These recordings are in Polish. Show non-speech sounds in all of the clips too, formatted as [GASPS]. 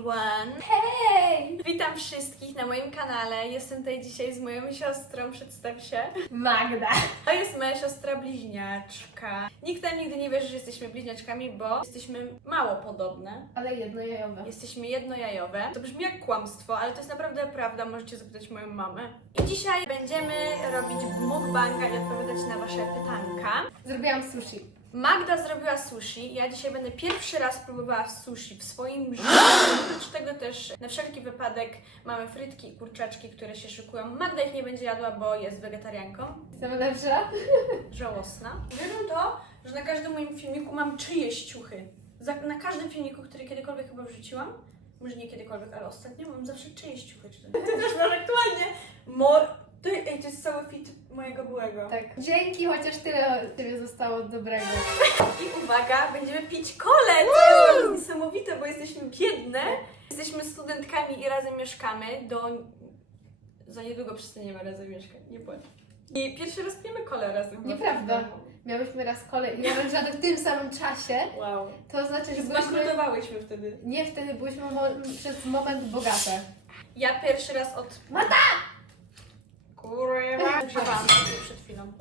everyone! Hej! Witam wszystkich na moim kanale. Jestem tutaj dzisiaj z moją siostrą, przedstaw się. Magda. To jest moja siostra bliźniaczka. Nikt nam nigdy nie wierzy, że jesteśmy bliźniaczkami, bo jesteśmy mało podobne. Ale jedno jajowe. Jesteśmy jednojajowe. To brzmi jak kłamstwo, ale to jest naprawdę prawda. Możecie zapytać moją mamę. I dzisiaj będziemy robić mukbanga i odpowiadać na wasze pytanka. Zrobiłam sushi. Magda zrobiła sushi. Ja dzisiaj będę pierwszy raz próbowała sushi w swoim życiu. [GASPS] Oprócz tego też na wszelki wypadek mamy frytki i kurczaczki, które się szykują. Magda ich nie będzie jadła, bo jest wegetarianką. Jestem lepsza? [LAUGHS] Żałosna. Wiem to, że na każdym moim filmiku mam czyjeś ciuchy. Za, na każdym filmiku, który kiedykolwiek chyba wrzuciłam, może nie kiedykolwiek, ale ostatnio mam zawsze czyjeś ciuchy. Czy to... Ty też masz aktualnie mor... Ej, to jest cały fit mojego byłego. Tak. Dzięki, chociaż tyle od ciebie zostało dobrego. I uwaga, będziemy pić kole, co jest niesamowite, bo jesteśmy biedne. Jesteśmy studentkami i razem mieszkamy. Do... Za niedługo przestaniemy razem mieszkać, nie płacz. I pierwszy raz pijemy kole razem. Nieprawda. Miałyśmy raz kole i oranżadę w tym samym czasie. Wow. To znaczy, że byliśmy... Zbankrutowałyśmy wtedy. Nie, wtedy byliśmy mo- przez moment bogate. Ja pierwszy raz od... Mata! Kurwa. Grzewałam sobie przed chwilą.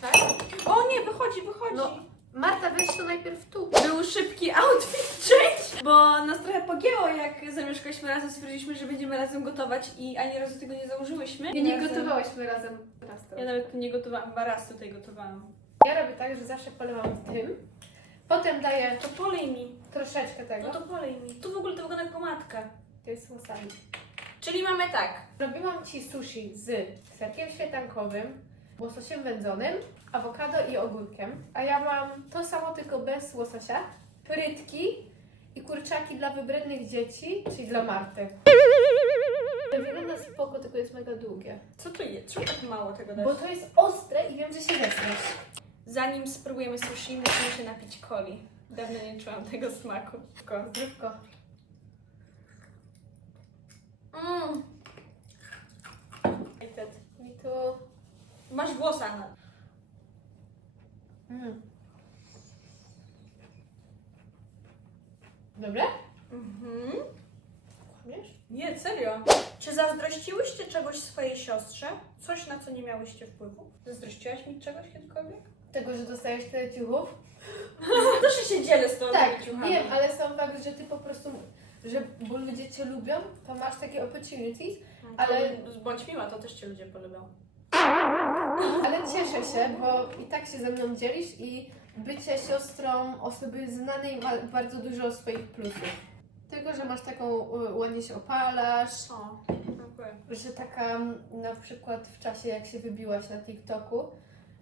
Tak? O nie, wychodzi, wychodzi. No. Marta, weź to najpierw tu. Był szybki outfit [LAUGHS] change, bo nas trochę pogięło, jak zamieszkaliśmy razem, stwierdziliśmy, że będziemy razem gotować i ani razu tego nie założyłyśmy. Nie, nie Razem- gotowałyśmy razem. Raz to. Ja nawet nie gotowałam, chyba raz tutaj gotowałam. Ja robię tak, że zawsze polewam tym. Potem daję To polej mi. troszeczkę tego. No to polej mi. Tu w ogóle to wygląda jak pomadka. To jest wasabi. Czyli mamy tak. Robiłam Ci sushi z serkiem śmietankowym, łososiem wędzonym, awokado i ogórkiem. A ja mam to samo, tylko bez łososia, frytki i kurczaki dla wybrednych dzieci, czyli dla Marty. Wygląda spoko, tylko jest mega długie. Co to jest? Czemu tak mało tego dać? Bo to jest ostre i wiem, że się wesniesz. Zanim spróbujemy sushi, musimy się napić coli. Dawno nie czułam tego smaku. Tylko- Zdrówko. Mm. Hated. I tu... Masz włosa na. Mm. Dobre? Mhm. Kłamiesz? Nie, serio. Czy zazdrościłyście czegoś swojej siostrze? Coś, na co nie miałyście wpływu? Zazdrościłaś mi czegoś kiedykolwiek? Tego, że dostajesz tyle ciuchów? [LAUGHS] Też się dzielę z tobą Tak, ciuchami. wiem, ale są tak, że ty po prostu, że bo ludzie cię lubią, to masz takie opportunities, ale- Ale bądź miła, to też cię ludzie polubią. ale cieszę się, bo i tak się ze mną dzielisz i bycie siostrą osoby znanej ma bardzo dużo swoich plusów. Tylko, że masz taką, y, ładnie się opalasz, O, dziękuję. że taka m, na przykład w czasie jak się wybiłaś na TikToku,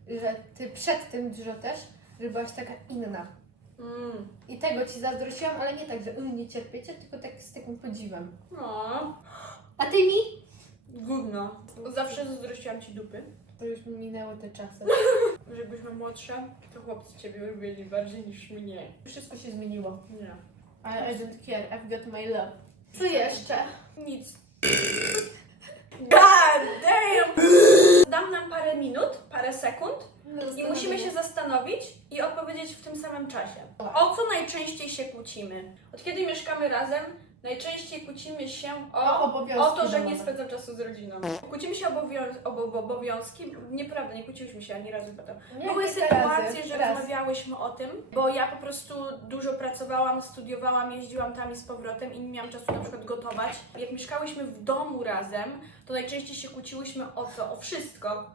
że ty przed tym dużo też, że byłaś taka inna. Mm. I tego ci zazdrościłam, ale nie tak, że "Uj, nie cierpiecie, tylko tak z takim podziwem. No, A ty mi? gówno. Zawsze zazdrościłam ci dupy. To już minęły te czasy. [LAUGHS] Że byliśmy młodsze, to chłopcy ciebie lubili bardziej niż mnie. Wszystko się zmieniło. Nie. I, I don't care, I've got my love. Co jeszcze? Nic. God damn! Dam nam parę minut, parę sekund i musimy się zastanowić i odpowiedzieć w tym samym czasie. O co najczęściej się kłócimy? Od kiedy mieszkamy razem, najczęściej kłócimy się O o, obowiązki o to, że nie domowe. spędzam czasu z rodziną. Kłócimy się o obowią- o obowiązki. Nieprawda, nie kłóciłyśmy się ani razu potem. Były sytuacje, że rozmawiałyśmy o tym, bo ja po prostu dużo pracowałam, studiowałam, jeździłam tam i z powrotem i nie miałam czasu na przykład gotować. Jak mieszkałyśmy w domu razem, to najczęściej się kłóciłyśmy o co? O wszystko.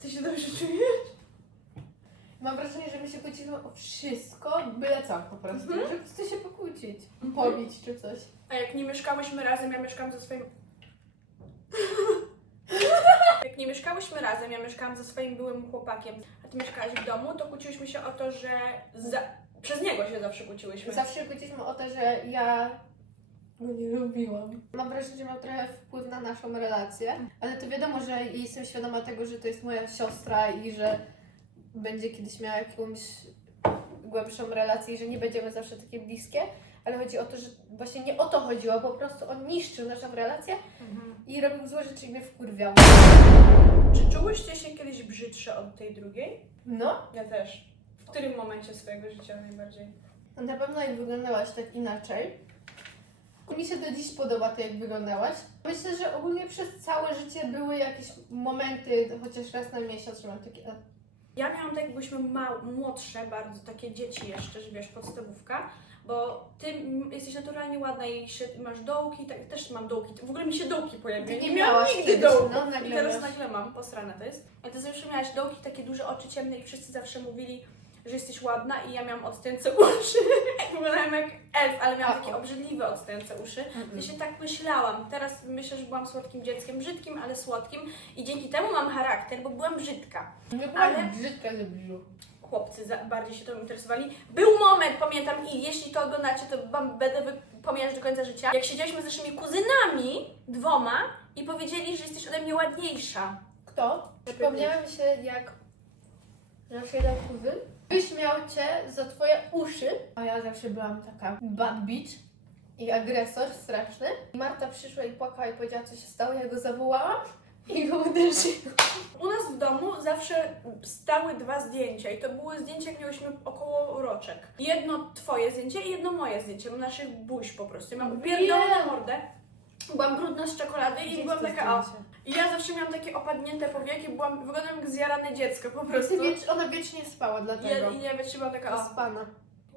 Ty się dobrze czujesz? Mam wrażenie, że my się kłócimy o wszystko, byle co po prostu. Mhm. Żeby chce się pokłócić, pobić czy coś. A jak nie mieszkałyśmy razem, ja mieszkałam ze swoim... [LAUGHS] Jak nie mieszkałyśmy razem, ja mieszkałam ze swoim byłym chłopakiem, a ty mieszkałaś w domu, to kłóciłyśmy się o to, że za... przez niego się zawsze kłóciłyśmy. Zawsze kłóciliśmy o to, że ja go nie lubiłam. Mam wrażenie, że miał trochę wpływ na naszą relację, ale to wiadomo, że jestem świadoma tego, że to jest moja siostra i że będzie kiedyś miała jakąś głębszą relację i że nie będziemy zawsze takie bliskie, ale chodzi o to, że właśnie nie o to chodziło, po prostu on niszczył naszą relację Mhm. i robił złe rzeczy i mnie wkurwiał. Czy czułyście się kiedyś brzydsze od tej drugiej? No, Ja też. W którym momencie swojego życia najbardziej? na pewno jak wyglądałaś tak inaczej, Mi się do dziś podoba to, jak wyglądałaś. Myślę, że ogólnie przez całe życie były jakieś momenty, chociaż raz na miesiąc, że mam takie... Ja miałam tak, jak byliśmy mał, młodsze, bardzo takie dzieci jeszcze, że wiesz, podstawówka, bo ty jesteś naturalnie ładna i się, masz dołki, tak, też mam dołki, w ogóle mi się dołki pojawiły, nie, nie miałam nigdy dołków. no, nagle i teraz nagle mam, posrane to jest. A ty zawsze miałaś dołki, takie duże oczy ciemne i wszyscy zawsze mówili, że jesteś ładna i ja miałam odstępce uszy, wyglądałam jak elf, ale miałam takie obrzydliwe odstępce uszy. Ja się tak myślałam. Teraz myślę, że byłam słodkim dzieckiem, brzydkim, ale słodkim i dzięki temu mam charakter, bo byłam brzydka. Nie była Ale- brzydka, brzuch. Chłopcy za, bardziej się tym interesowali. Był moment, pamiętam, i jeśli to oglądacie, to wam będę wy- pomijać do końca życia, jak siedzieliśmy z naszymi kuzynami, dwoma, i powiedzieli, że jesteś ode mnie ładniejsza. Kto? Przypomniała mi się, jak nasz jeden kuzyn wyśmiał cię za twoje uszy, a ja zawsze byłam taka bad bitch i agresor straszny. Marta przyszła i płakała i powiedziała, co się stało, ja go zawołałam i go uderzyłam. U nas w domu zawsze stały dwa zdjęcia i to były zdjęcia, jak miałyśmy około roczek. Jedno twoje zdjęcie i jedno moje zdjęcie, naszych buź po prostu. Ja Mam upierdoloną mordę. Byłam brudna z czekolady i byłam taka, o. I ja zawsze miałam takie opadnięte powieki, byłam, wyglądałam jak zjarane dziecko po Ty prostu. wiecz, ona wiecznie spała, I dlatego. ja, i ja wytrzymałam taka, o. Zaspana.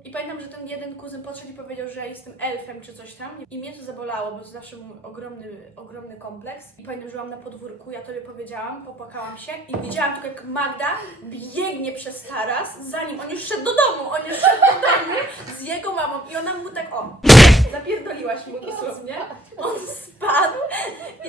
I pamiętam, że ten jeden kuzyn podszedł i powiedział, że jestem elfem czy coś tam. I mnie to zabolało, bo to zawsze był ogromny, ogromny kompleks. I pamiętam, że byłam na podwórku, ja tobie powiedziałam, popłakałam się i widziałam tylko jak Magda biegnie przez taras, zanim on już szedł do domu, on już szedł do domu z jego mamą i ona mu tak o, zapierdoliłaś mu dosłownie. On spadł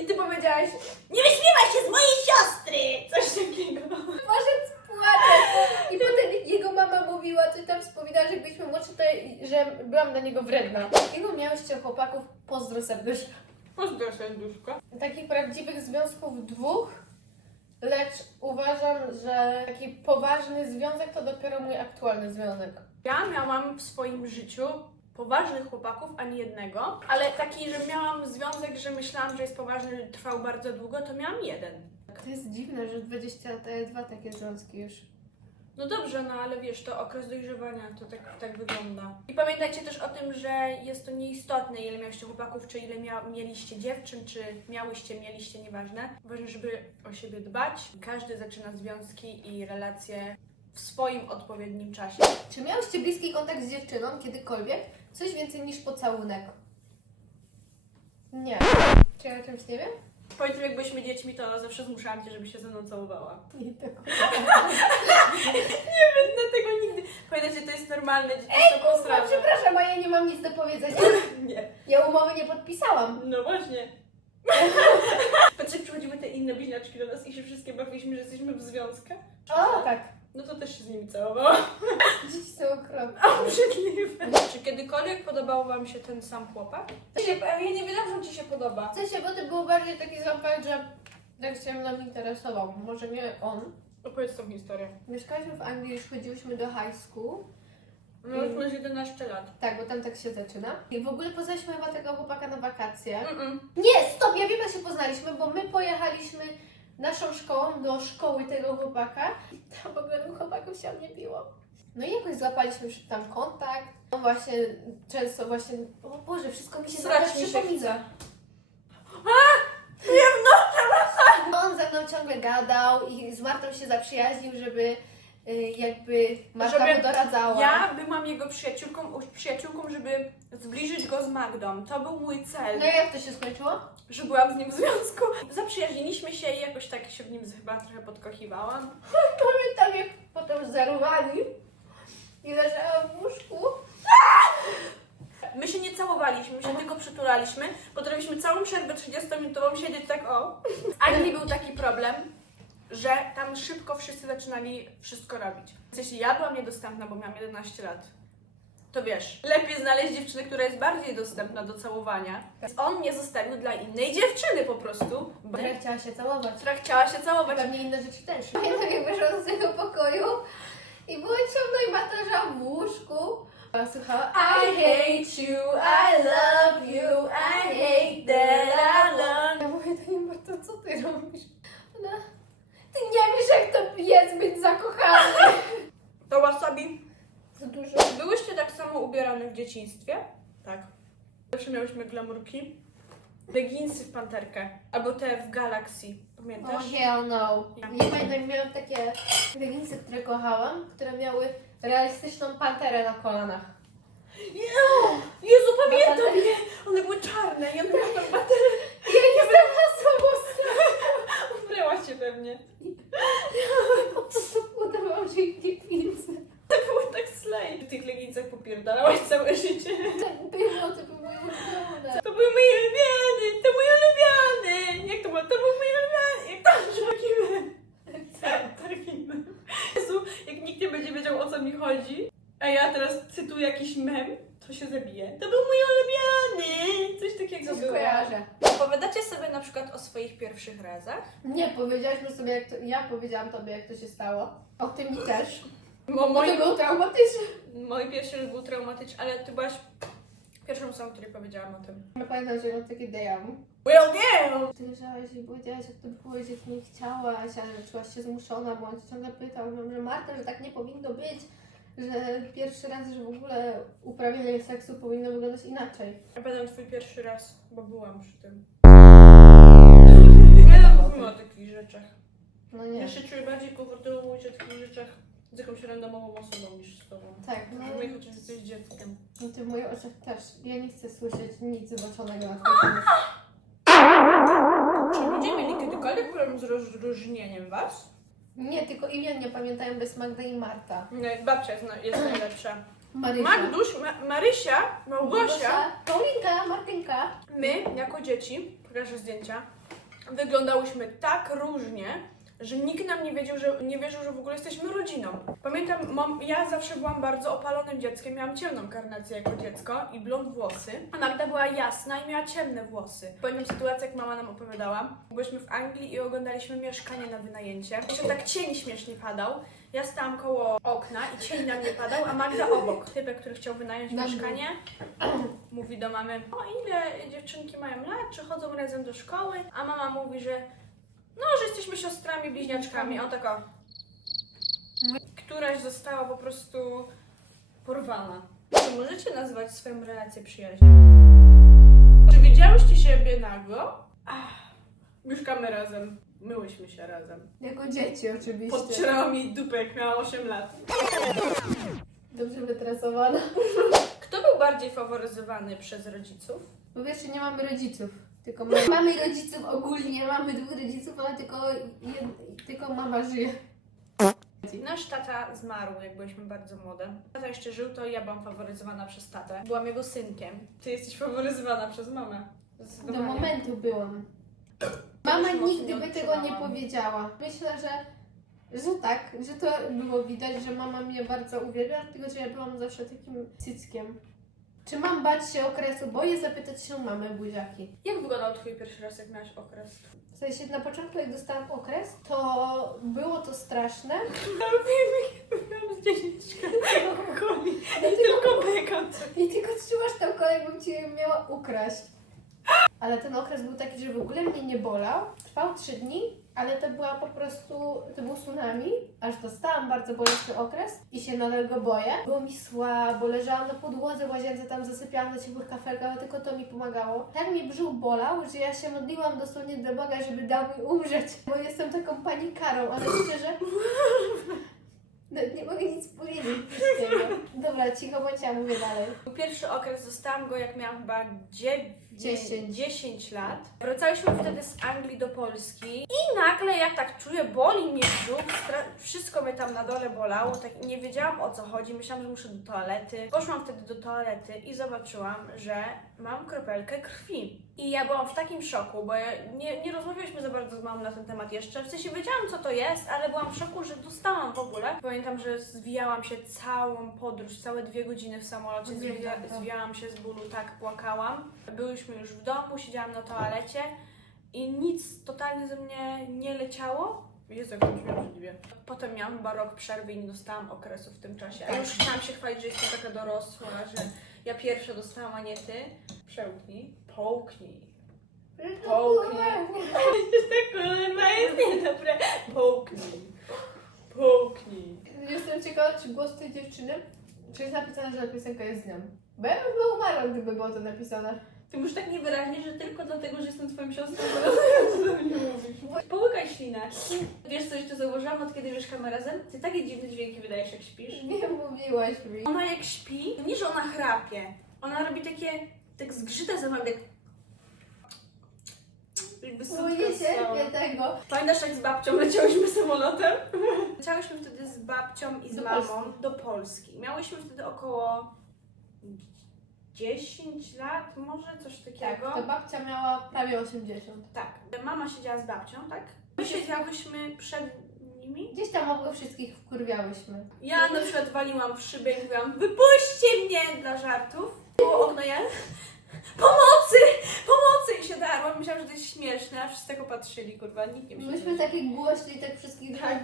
i ty powiedziałaś, nie wyśmiewaj się z mojej siostry! Coś takiego. Poszedł płaczeć. I potem jego mama mówiła, ty tam wspominała, że byliśmy młodsi, to, że byłam na niego wredna. Ilu miałyście chłopaków? Pozdro serduszko. Pozdro serduszko. Takich prawdziwych związków dwóch, lecz uważam, że taki poważny związek to dopiero mój aktualny związek. Ja miałam w swoim życiu poważnych chłopaków, ani jednego, ale taki, że miałam związek, że myślałam, że jest poważny, że trwał bardzo długo, to miałam jeden. To jest dziwne, że 22 takie związki już. No dobrze, no ale wiesz, to okres dojrzewania, to tak, tak wygląda. I pamiętajcie też o tym, że jest to nieistotne, ile miałyście chłopaków, czy ile mia- mieliście dziewczyn, czy miałyście, mieliście, nieważne. Ważne, żeby o siebie dbać. Każdy zaczyna związki i relacje w swoim odpowiednim czasie. Czy miałyście bliski kontakt z dziewczyną kiedykolwiek? Coś więcej niż pocałunek? Nie. Czy ja o czymś nie wiem? Pamiętam, jak byliśmy dziećmi, to zawsze zmuszałam cię, żeby się ze mną całowała. Nie tak. Dlatego [LAUGHS] nigdy. Pamiętacie, to jest normalne, dzieci Ej, są kurwa, przepraszam, a ja nie mam nic do powiedzenia. [LAUGHS] Nie. Ja umowy nie podpisałam. No właśnie. [LAUGHS] Patrz, jak przychodziły te inne bliźniaczki do nas i się wszystkie bawiliśmy, że jesteśmy w związkach. O, tak. No to też się z nimi całowałam. [LAUGHS] Dzieci są okropne. Obrzydliwe. Czy kiedykolwiek podobał wam się ten sam chłopak? Ja nie wiedziałam, że ci się podoba. W sensie, bo to było bardziej taki zapach, że tak się nam interesował. Może nie on. Opowiedz tą historię. Mieszkaliśmy w Anglii, już chodziłyśmy do high school. No już masz 11 lat. Tak, bo tam tak się zaczyna. I w ogóle poznaliśmy chyba tego chłopaka na wakacje. Mm-mm. Nie, stop, ja wiem jak się poznaliśmy, bo my pojechaliśmy naszą szkołą do szkoły tego chłopaka. Tam w ogóle chłopaków się nie biło. No i jakoś złapaliśmy tam kontakt. On właśnie często właśnie, o Boże, wszystko mi się Srać mi się przypomina. No on ze mną ciągle gadał i z Martą się zaprzyjaźnił, żeby jakby Marta Żeby mu doradzała. Ja byłam jego przyjaciółką, przyjaciółką, żeby zbliżyć go z Magdą. To był mój cel. No i jak to się skończyło? że byłam z nim w związku. Zaprzyjaźniliśmy się i jakoś tak się w nim chyba trochę podkochiwałam. [LAUGHS] Pamiętam jak potem zarwali i leżałam w łóżku. My się nie całowaliśmy, my się tylko przytulaliśmy. Potrafiliśmy całą przerwę 30-minutową siedzieć tak o. Anglii był taki problem, że tam szybko wszyscy zaczynali wszystko robić. W sensie ja byłam niedostępna, bo miałam 11 lat. To wiesz, lepiej znaleźć dziewczynę, która jest bardziej dostępna do całowania. Więc on mnie zostawił dla innej dziewczyny po prostu, bo- Która chciała się całować. która chciała się całować. Pewnie inne rzeczy też. [LAUGHS] Pamiętam jak wyszłam z tego pokoju i było ciemno i Marta leżała w łóżku. A słuchała I hate you, I love you, I hate that I love Ja mówię do niej, Marta, co ty robisz? Ona, ty nie wiesz jak to jest być zakochany. [LAUGHS] To wasabi. Za dużo. Byłyście tak samo ubierane w dzieciństwie? Tak. Zawsze miałyśmy glamurki. Leginsy w panterkę. Albo te w Galaxy. Pamiętasz? Oh hell no. Nie pamiętam, miałam takie leginsy, które kochałam, które miały realistyczną panterę na kolanach. Jezu, pamiętam je! One były czarne i one miały tam baterię. Ja nie znam na sobą Umręłaś się pewnie. Po prostu udawałam, że ich nie widzę. To było tak slay. W tych leginsach popierdalałaś całe życie. Było, to był mój ulubiony. To był mój ulubiony, to mój ulubiony. Jak to było? To był mój ulubiony. Jak to robimy? Trafimy. Jezu, jak nikt nie będzie wiedział o co mi chodzi, a ja teraz cytuję jakiś mem, to się zabije. To był mój ulubiony. Coś takiego Coś było. kojarzę. Opowiadacie sobie na przykład o swoich pierwszych razach? Nie, powiedziałaś mi sobie, jak to, ja powiedziałam tobie, jak to się stało. O tym mi też. Bo Bo moi, to było traumatyczne. mój pierwszy raz był traumatyczny, ale ty byłaś pierwszą osobą, której powiedziałam o tym. Ja pamiętam, że mam takie dejam. Well, damn! Ty leżałaś i powiedziałaś, jak to było, że ty nie chciałaś, ale czułaś się zmuszona, bo on cię ciągle pytał. Mówiłam, że Marta, że tak nie powinno być, że pierwszy raz, że w ogóle uprawianie seksu powinno wyglądać inaczej. Ja pamiętam twój pierwszy raz, bo byłam przy tym. Nie no, mówimy o takich rzeczach. No nie. Ja się czuję bardziej komfortowo mówić o takich rzeczach z jakąś randomową osobą niż z tobą. Tak, no, W moich oczach jesteś dzieckiem. no ty w moich oczach też. Ja nie chcę słyszeć nic zboczonego na temat. Czy ludzie mieli kiedykolwiek problem z rozróżnieniem was? Nie, tylko imion nie pamiętają bez Magda i Marta. Nie, babcia jest, na, jest najlepsza. Marysia. Magduś, Ma, Marysia, Małgosia, Paulinka, Martynka. my jako dzieci, pokażę zdjęcia, wyglądałyśmy tak różnie, że nikt nam nie wiedział, że nie wierzył, że w ogóle jesteśmy rodziną. Pamiętam, mam, ja zawsze byłam bardzo opalonym dzieckiem, miałam ciemną karnację jako dziecko i blond włosy, a Magda była jasna i miała ciemne włosy. Pamiętam sytuację, jak mama nam opowiadała. Byliśmy w Anglii i oglądaliśmy mieszkanie na wynajęcie. Jeszcze tak cień śmiesznie padał. Ja stałam koło okna i cień na mnie padał, a Magda obok. Typek, który chciał wynająć mieszkanie, [CLEARS THROAT] mówi do mamy, o ile dziewczynki mają lat, czy chodzą razem do szkoły, a mama mówi, że no, że jesteśmy siostrami, bliźniaczkami, o tako. Któraś została po prostu porwana. Czy możecie nazwać swoją relację przyjaźnią? Czy widziałyście siebie nago? Ach, mieszkamy razem, myłyśmy się razem. Jako dzieci oczywiście. Podcierała mi dupę, jak miała 8 lat. Dobrze wytresowana. Kto był bardziej faworyzowany przez rodziców? Po pierwsze nie mamy rodziców. Tylko mamy, mamy rodziców ogólnie, mamy dwóch rodziców, ale tylko, jed, tylko mama żyje. Nasz tata zmarł, jak byliśmy bardzo młode. Tata jeszcze żył, to ja byłam faworyzowana przez tatę. Byłam jego synkiem. Ty jesteś faworyzowana przez mamę. Do momentu byłam. Mama mocno nigdy by tego nie odczuwałam. powiedziała. Myślę, że, że tak, że to było widać, że mama mnie bardzo uwielbia, tylko że ja byłam zawsze takim cyckiem. Czy mam bać się okresu? Boję zapytać się mamy buziaki. Jak wyglądał twój pierwszy raz, jak miałaś okres? W sensie na początku jak dostałam okres, to było to straszne. Miałam z 10 koli. Dlatego- Tylko bekon. I tylko trzymasz tam kolej, bym ci je miała ukraść. Ale ten okres był taki, że w ogóle mnie nie bolał. Trwał trzy dni, ale to była po prostu, to był tsunami, aż dostałam bardzo bolesny okres i się nadal go boję. Było mi słabo, leżałam na podłodze w łazience, tam zasypiałam na ciepłych kafelkach, tylko to mi pomagało. Tak mi brzuch bolał, że ja się modliłam dosłownie do Boga, żeby dał mi umrzeć, bo jestem taką panikarą, ale szczerze... Nawet nie mogę nic powiedzieć wszystkiego. Dobra, cicho bądź, ja mówię dalej. Pierwszy okres dostałam go, jak miałam chyba 9, 10. 10 lat. Wracałyśmy wtedy z Anglii do Polski i nagle jak tak czuję, boli mnie brzuch, wszystko mnie tam na dole bolało, tak nie wiedziałam o co chodzi, myślałam, że muszę do toalety. Poszłam wtedy do toalety i zobaczyłam, że mam kropelkę krwi. I ja byłam w takim szoku, bo ja nie, nie rozmawialiśmy za bardzo z mamą na ten temat jeszcze. W sensie wiedziałam, co to jest, ale byłam w szoku, że dostałam w ogóle. Pamiętam, że zwijałam się całą podróż, całe dwie godziny w samolocie, zwijałam się z bólu, tak płakałam. Byłyśmy już w domu, siedziałam na toalecie i nic totalnie ze mnie nie leciało. Jezu, jak to brzmi obrzydliwie. Potem miałam chyba rok przerwy i nie dostałam okresu w tym czasie. A już chciałam się chwalić, że jestem taka dorosła, że ja pierwsza dostałam, a nie ty. Przełknij, połknij. Połknij. Tak kurwa jest niedobre. Połknij. Połknij. Jestem ciekawa, czy głos tej dziewczyny, czy jest napisane, że piosenka jest z nią. Bo ja bym umarła, gdyby było to napisane. Ty mówisz tak niewyraźnie, że tylko dlatego, że jestem twoją siostrą, to [LAUGHS] do mnie mówisz. Połykaj ślinę. Wiesz co jeszcze zauważyłam, od kiedy mieszkamy razem? Ty takie dziwne dźwięki wydajesz, jak śpisz. Nie mówiłaś mi. Ona jak śpi, nie, że ona chrapie. Ona robi takie, tak zgrzyta za tak... Jakby No słodko nie cierpię tego. Pamiętasz jak z babcią leciałyśmy samolotem? [LAUGHS] Leciałyśmy wtedy z babcią i z Do mamą Polski. do Polski. Miałyśmy wtedy około 10 lat, może coś Tak, takiego. to babcia miała prawie 80. Tak. Mama siedziała z babcią, tak? My siedziałyśmy przed nimi. Gdzieś tam obok wszystkich wkurwiałyśmy. Ja na przykład waliłam w szybę i mówiłam wypuśćcie mnie dla żartów. Było okno je. Pomocy! Pomocy! I się darłam. Myślałam, że to jest śmieszne, a wszyscy tak opatrzyli, kurwa. Nikt nie myślał. Myśmy takie głośni i tak wszystkich Tak.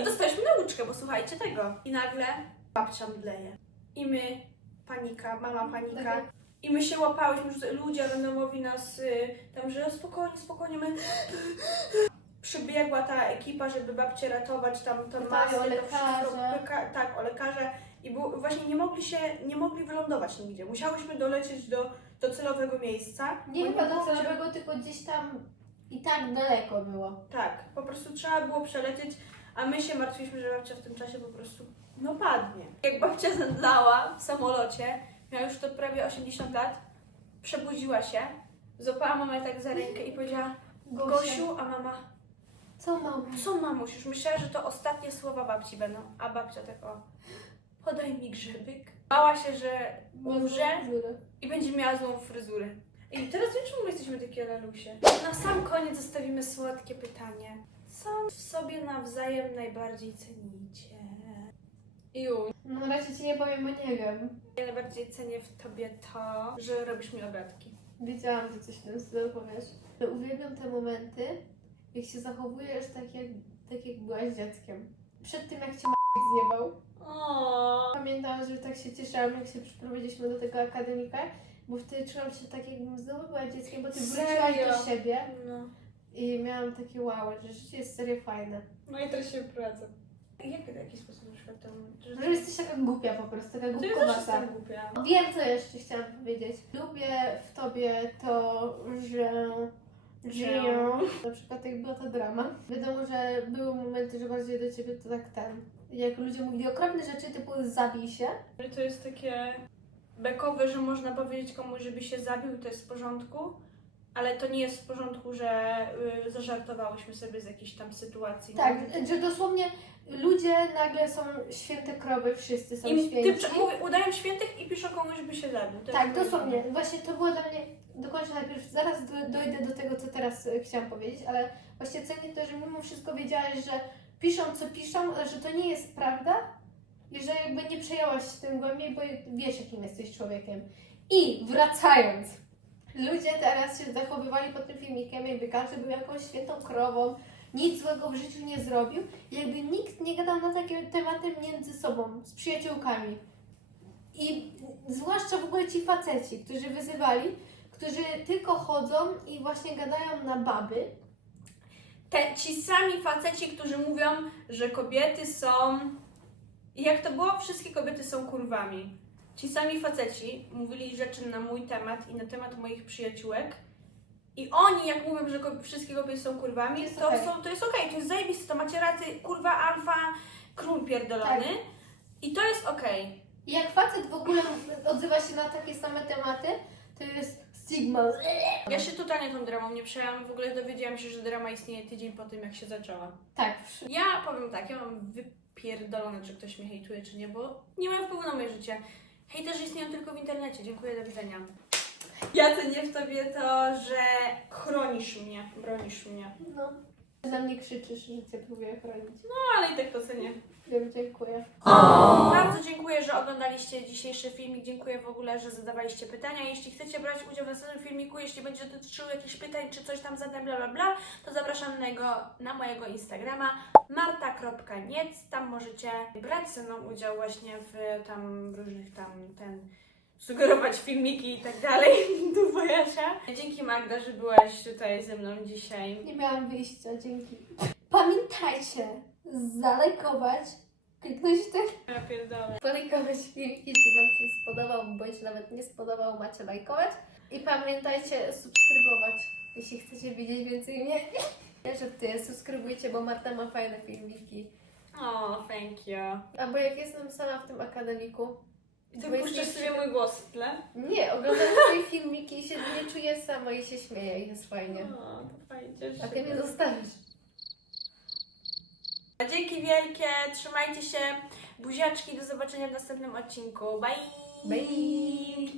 I dostaliśmy nauczkę, bo słuchajcie tego. I nagle babcia mdleje. I my, panika, mama panika. Tak. I my się łapałyśmy, że ludzie randomowi nas y, tam, że spokojnie, spokojnie, my... Przybiegła ta ekipa, żeby babcię ratować, tam to Pytali masy, o to lekarze. wszystko, tak, o lekarze. I było, właśnie nie mogli się, nie mogli wylądować nigdzie. Musiałyśmy dolecieć do docelowego miejsca. Nie bo chyba do było gdzie- celowego, tylko gdzieś tam i tak daleko było. Tak, po prostu trzeba było przelecieć, a my się martwiliśmy, że babcia w tym czasie po prostu no padnie. Jak babcia zemdlała w samolocie, miała już to prawie 80 lat, przebudziła się, złapała mamę tak za rękę i powiedziała Gosiu, a mama, Co mam? co mamuś? Już myślała, że to ostatnie słowa babci będą, a babcia tak o, podaj mi grzebyk. Bała się, że umrze i będzie miała złą fryzurę. I teraz wiem, czemu my jesteśmy takie lalusie. Na sam koniec zostawimy słodkie pytanie. Co w sobie nawzajem najbardziej cenicie? Ju, No na razie ci nie powiem, bo nie wiem. ja najbardziej cenię w tobie to, że robisz mi obiadki. Wiedziałam, że coś w tym stylu powiesz. Ale uwielbiam te momenty, jak się zachowujesz tak jak, tak jak byłaś dzieckiem. Przed tym jak cię zjebał. O. Pamiętam, że tak się cieszyłam, jak się przeprowadziliśmy do tego akademika, bo wtedy czułam się tak, jakbym znowu była dzieckiem, bo ty wróciłaś Serio? do siebie No. i miałam takie wow, że życie jest serio fajne. No i teraz się prowadzę. Jak w jaki sposób na przykład tam... Że jesteś taka głupia po prostu, taka To ja też jestem głupia. Wiem, co jeszcze chciałam powiedzieć. Lubię w tobie to, że. Że. Na przykład jak była ta drama. Wiadomo, że były momenty, że bardziej do ciebie to tak ten. Jak ludzie mówili okropne rzeczy typu zabij się. Że To jest takie bekowe, że można powiedzieć komuś, żeby się zabił, to jest w porządku, ale to nie jest w porządku, że y, zażartowałyśmy sobie z jakiejś tam sytuacji. Tak, że dosłownie ludzie nagle są święte krowy, wszyscy są I ty święci. mówię, udają świętych i piszą komuś, żeby się zabił. To Tak, jest dosłownie. Właśnie to było dla mnie. Dokończę najpierw, zaraz do, dojdę do tego, co teraz e, chciałam powiedzieć, ale właśnie cenię to, że mimo wszystko wiedziałaś, że piszą, co piszą, ale że to nie jest prawda i że jakby nie przejęłaś się tym głębiej, bo wiesz, jakim jesteś człowiekiem. I wracając, ludzie teraz się zachowywali pod tym filmikiem, jakby każdy był jakąś świętą krową, nic złego w życiu nie zrobił, jakby nikt nie gadał na takie tematy między sobą, z przyjaciółkami. I zwłaszcza w ogóle ci faceci, którzy wyzywali, którzy tylko chodzą i właśnie gadają na baby. Te, ci sami faceci, którzy mówią, że kobiety są. Jak to było? Wszystkie kobiety są kurwami. Ci sami faceci mówili rzeczy na mój temat i na temat moich przyjaciółek. I oni, jak mówią, że ko- wszystkie kobiety są kurwami, Jest to, okej. są, to jest okej, to jest zajebiste, to macie rację, kurwa, alfa, król pierdolony. Tak. I to jest okej. I jak facet w ogóle odzywa się na takie same tematy, to jest stigma. Ja się totalnie tą dramą nie przejęłam, w ogóle dowiedziałam się, że drama istnieje tydzień po tym, jak się zaczęła. Tak, Ja powiem tak, ja mam wypierdolone, czy ktoś mnie hejtuje, czy nie, bo nie mam wpływu na moje życie. Hejterzy istnieją tylko w internecie. Dziękuję, do widzenia. Ja cenię w tobie to, że chronisz mnie, bronisz mnie. no. Na mnie krzyczysz, że cię próbuję chronić. No, ale i tak to cenię. Wiem, dziękuję. Bardzo dziękuję, że oglądaliście dzisiejszy filmik. Dziękuję w ogóle, że zadawaliście pytania. Jeśli chcecie brać udział w następnym filmiku, jeśli będzie dotyczył jakichś pytań, czy coś tam zadam, bla bla bla, to zapraszam na, jego, na mojego Instagrama marta.niec. Tam możecie brać ze mną udział właśnie w tam różnych tam ten sugerować filmiki i tak dalej [LAUGHS] do Wojasia. Dzięki Magda, że byłaś tutaj ze mną dzisiaj. Nie miałam wyjścia, dzięki. Pamiętajcie, zalajkować, kliknąć ten, Ja pierdolę. polajkować filmiki, jeśli Wam się spodobał, bądź nawet nie spodobał, macie lajkować. I pamiętajcie subskrybować, jeśli chcecie widzieć więcej mnie. [LAUGHS] Ja żartuję, subskrybujcie, bo Marta ma fajne filmiki. O, thank you. Albo jak jestem sama w tym akademiku. Ty bo puszczasz sobie mój głos w tle? Nie, oglądam twoje [LAUGHS] filmiki i się nie czuję sama i się śmieję i jest fajnie. O, to fajnie, cieszę A ty mnie zostawisz. Dzięki wielkie, trzymajcie się, buziaczki, do zobaczenia w następnym odcinku. Bye! Bye!